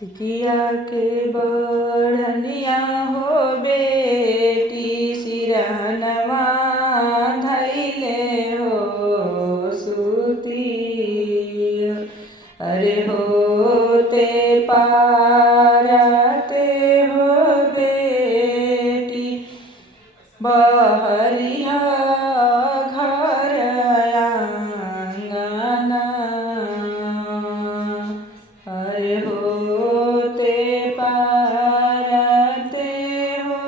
सिकिया के बढ़निया हो बेटी सिरहनवा धैले हो सुती। अरे होते पारते हो बेटी बहरिया घर आंगना। अरे होते पारते हो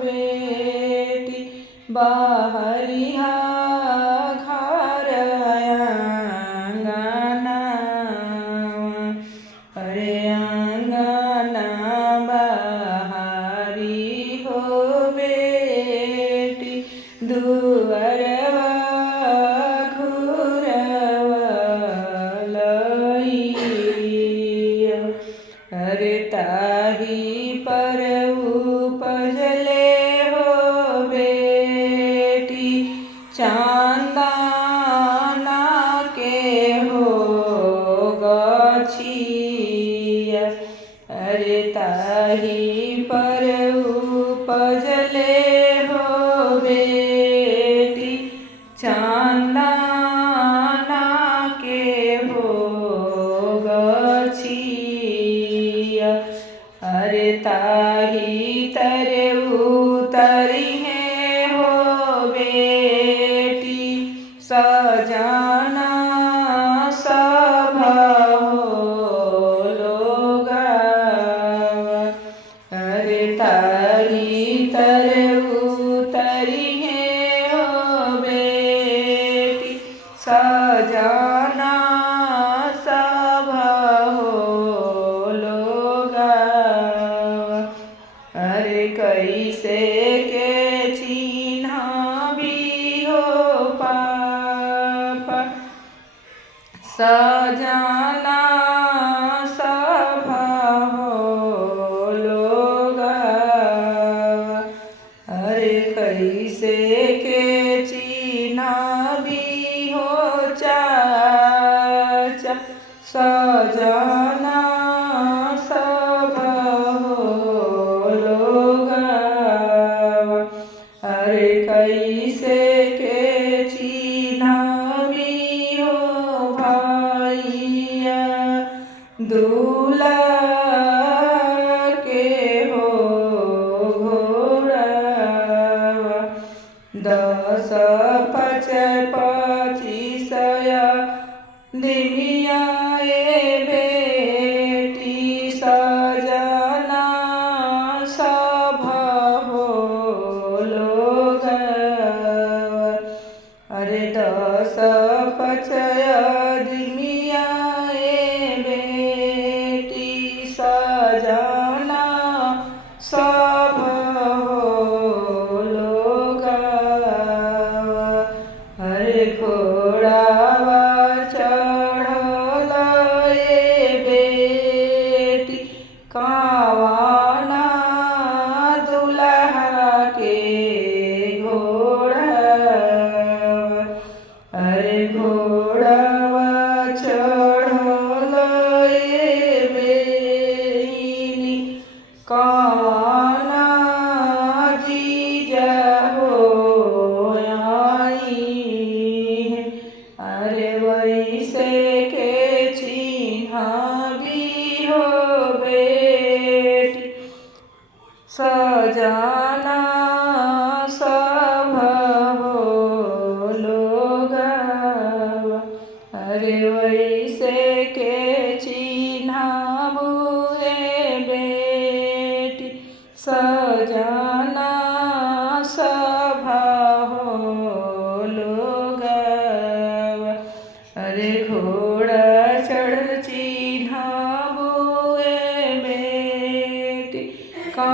बेटी बहरिया घर आंगना। अरे आंगना बहारी हो बेटी दुअरवा घुरवा लइया। अरे ताही पर उपजले हो बेटी चांदना के हो गछिया। अरे ताही पर उपजले हो बेटी चांदना के हो गछिया। अरे ताही तरे उतरी है हो बेटी सजना सब हो लोगावा। अरे ताही तरे उतरी है हो बेटी सजना सब हो लोगावा। अरे कैसे के चिन्हा भी हो पापा सजना सब हो लोगावा। अरे कैसे के चिन्हा भी हो चाचा सजना सब हो लोगावा। अरे कैसे के चिन्हा भी हो भैया दूल्हा के हो घोड़ावा। 10 5 25 दिनिया बेटी सजना सब हो लोगावा। अरे 10 5 दिनिया बेटी सजना सब हो लोगावा। अरे घोड़ावा चढ़ल बेटी कावाना दुल्हा के घोड़ावा। अरे घोड़ावा चढ़ल बेनी कावाना जीजा हो आई है। अरे वैसे के चिन्हा भी हो बेटी सजना सब हो लोगावा। अरे वैसे के चिन्हा बुए बेटी सजना सब हो लोगावा। अरे घोड़ा चढ़ चिन्हा बुए बेटी का